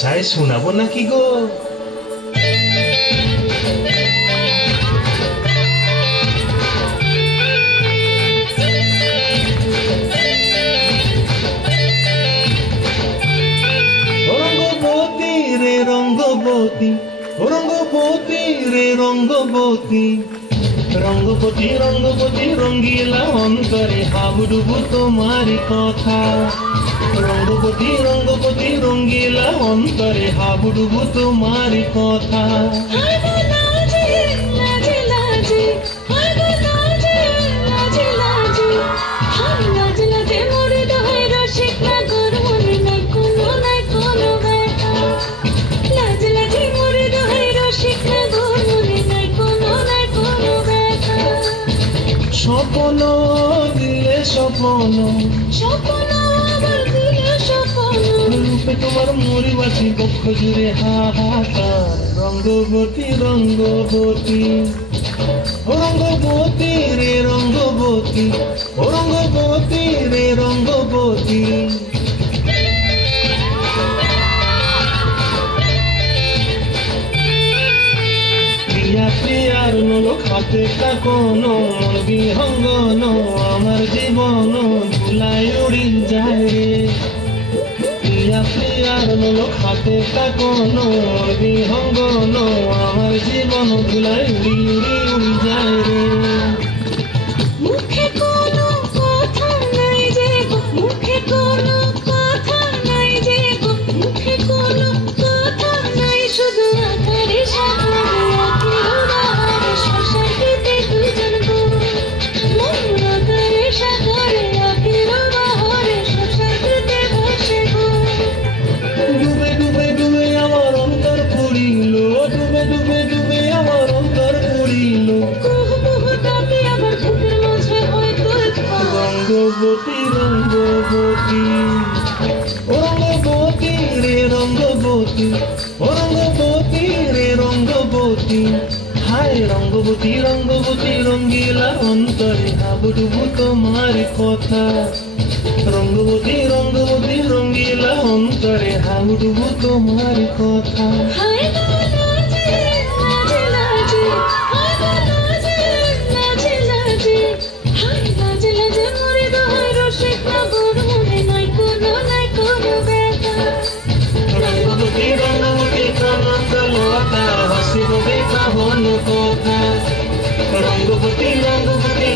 ভাষায় শোনাবো নাকি গো? রঙ্গবতী রে রঙ্গবতী, রঙ্গবতী রে রঙ্গবতী, রঙ্গবতী রঙ্গবতী রঙ্গিলা অন্তরে হাবুডুবু তোমারি কথা। রঙ্গবতী রঙ্গবতী রঙ্গিলা অন্তরে হাবুডুবু তোমারি কথা। স্বপ্ন দিলে স্বপ্ন, স্বপ্ন আমার দিলে স্বপ্ন, রূপে তোমার মরি বাছি বক্ষ জুড়ে হাহাকার। রঙ্গবতী রঙ্গবতী, রঙ্গবতী রে রঙ্গবতী, রঙ্গবতী রে রঙ্গবতী। প্রিয়ার নোলক হাতে কাকনো মন বিহঙ্গন, আমার জীবন ধুলায় উড়ি যায় রে। প্রিয়ার নোলক হাতে কাকনো মন বিহঙ্গন, আমার জীবন ধুলায় উড়ি উড়ি উড়ি যায় রে। মুখে কোনো কথা নাই যে গো, মুখে কোনো কথা নাই যে গো, মুখে কোনো কথা নাই, শুধু আকারে সাগরে রঙ্গবতী রঙ্গবতী, রঙ্গবতী রে রঙ্গবতী, রঙ্গবতী রে রঙ্গবতী। হায় রঙ্গবতী রঙ্গবতী রঙ্গিলা অন্তরে হাবুডুবু তোমারি কথা। রঙ্গবতী রঙ্গবতী রঙ্গিলা অন্তরে হাবুডুবু তোমারি কথা। রঙ্গবতী রঙ্গবতী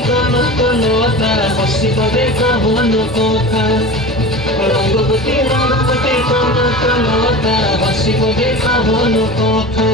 কনকলতা হসিব দেখা হন কথা। রঙ্গবতী রঙ্গবতী কনকলতা হসিব দেখা হন কথা।